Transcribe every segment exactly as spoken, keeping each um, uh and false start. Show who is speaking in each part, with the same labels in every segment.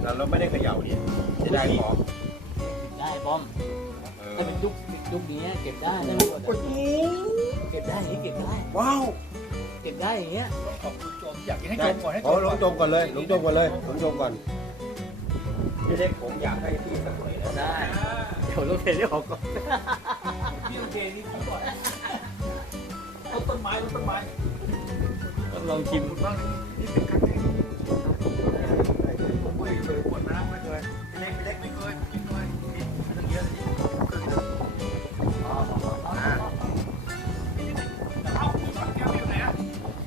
Speaker 1: แต่เราไม่ได้เขย่าเนี่ยจะได้ของ
Speaker 2: ได้ป้อมถ้าเป็นยุคยุคนี้เก็บได้นะเก็บได้อย่างนี้เก็บได้
Speaker 1: ว้าว
Speaker 2: เก็บได้อย่างเงี้ย
Speaker 3: ขอบคุณโจมอยากให้โจมก่อนให้
Speaker 1: โอ้ลงจมก่อนเลยลงจมก่อนเลยลงจมก่อนพี่เล็กผมอยากให้พี่สักหน่อยนะ
Speaker 2: ได้เดี๋ยวลูกเทได้ออกก่อน
Speaker 3: พี่โอเคนี่ผมก่อนต้นต้นไม้ต้นไม้
Speaker 2: ลองชิม
Speaker 3: บ้างนี่เป็นครั้งแรกผมไม่เคยปวดน้ำไม่เคยพี่เล็กพี่เล็กไม่เคยไม่เคยกินตั้งเยอะเลยอ๋ออ่าเอ้าแก้วอยู่ไหนอ่ะ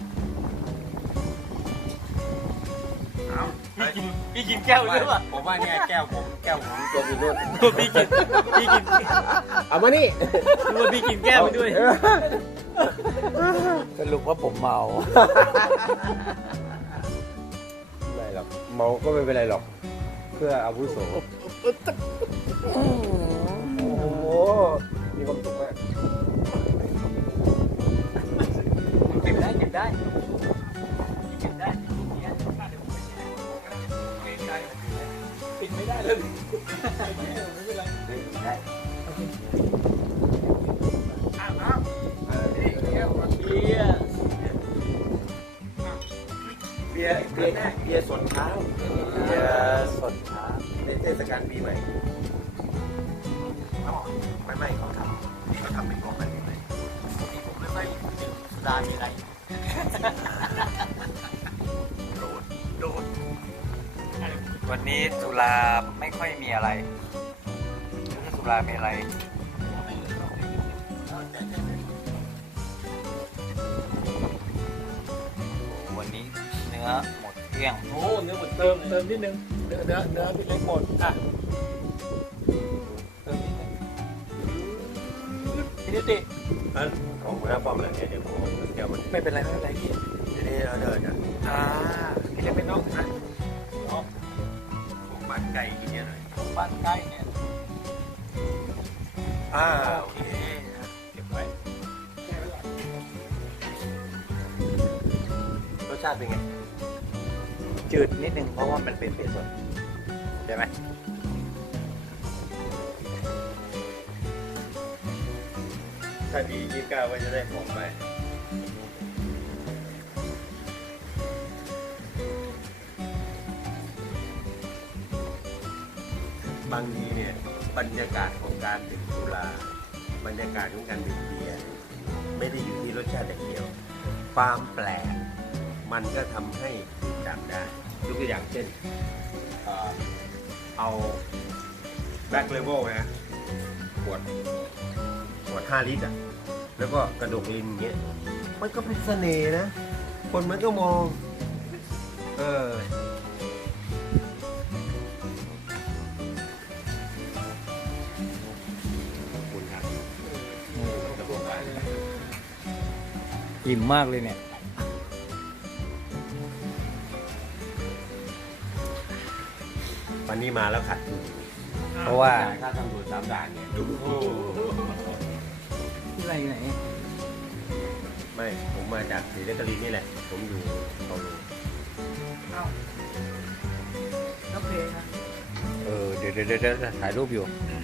Speaker 3: เอ้า
Speaker 2: พี่กินพี่กินแก้วหรือเปล่า
Speaker 1: ผมว่าเนี่ยแก้วผมแก้วผมตัวมีรุ่น
Speaker 2: พี่กินพี่กิน
Speaker 1: เอามานี่
Speaker 2: รู้ว่าพี่กินแก้วไปด้วยสรุปว่าผมเมา
Speaker 1: ไม่หรอกเมาก็ไม่เป็นไรหรอกเพื่ออาวุโสโอ้โหมีความสุขมาก
Speaker 2: เก็บได้เก็บได้เก็บได้ปิดไม่ได้เลย
Speaker 1: ได้
Speaker 3: อ้าวอ้าวนี่แก้วมัน
Speaker 2: เบียร์
Speaker 1: เบียร์เบียร์เบียร์สดเช้า
Speaker 2: เบียร์สดช้า
Speaker 1: ในเทศกาลปีใหม่ไม่ไม่เขาทำเขาทำเป็นของอะไรใหม่
Speaker 2: ผมไม่ค่อยดื่มสุรามีอะไร
Speaker 3: โดนโดน
Speaker 4: วันนี้สุราไม่ค่อยมีอะไรสุรามีอะไรวันนี้เนื้อหมดเกลี้ยง
Speaker 2: โอ้เนื้อหมด
Speaker 3: เติมเติมนิดนึงเนื้อเนื้อเนื้อพี่เล็กหมดอ่ะเติมนิดนึงพี่นิติ
Speaker 1: อันของหัวหน้าป้อมอะไรเนี่ยเดี๋ยวผมเดี๋ยวมัน
Speaker 3: ไม่เป็นไรไม่เป็นไรพี่
Speaker 1: เดี๋ยวเราเดินกัน
Speaker 3: อ่าพี่เล็กเป็นน้องนะน้อง
Speaker 1: ผมบ้านไก่กินเยอะหน่อย
Speaker 3: บ้านใกล้เนี่ย
Speaker 1: อ่า
Speaker 3: โอ
Speaker 1: โอ
Speaker 3: เค
Speaker 1: เคเก็บไว้รสชาติเป็นไง
Speaker 4: จืดนิดนึงเพราะว่ามันเป็นเบสสดใช่ไหม
Speaker 1: ถ้าดียี่เก้าก็จะได้ของไปบางทีเนี่ยบรรยากาศของการดื่มสุราบรรยากาศของการดื่มเบียร์ไม่ได้อยู่ที่รสชาติอย่างเดียวความแปลกมันก็ทำให้จำได้ยกตัวอย่างเช่นเอ่อเอาแบล็คเลเวลนะขวดขวดห้าลิตรอ่ะแล้วก็กระดกลินอย่างเงี้ยมันก็เป็นเสน่ห์นะ คนมันก็มอง เออขอบคุณครับ
Speaker 4: อิ่มมากเลยเนี่ย
Speaker 1: วันนี้มาแล้วขัดทุน
Speaker 4: เพราะว่า
Speaker 1: จ่ายค่าทางด่วนสามด่านเนี่ยดู
Speaker 2: ที่ไรไหน
Speaker 1: ไม่ ผมมาจากศรีนครินทร์นี่แหละ ผมอยู่เขาหลวง
Speaker 3: เอ้าน้ำเพลงนะ
Speaker 4: เออเดี๋ยวเดี๋ยวเดี๋ยวถ่ายรูปอยู่
Speaker 3: อื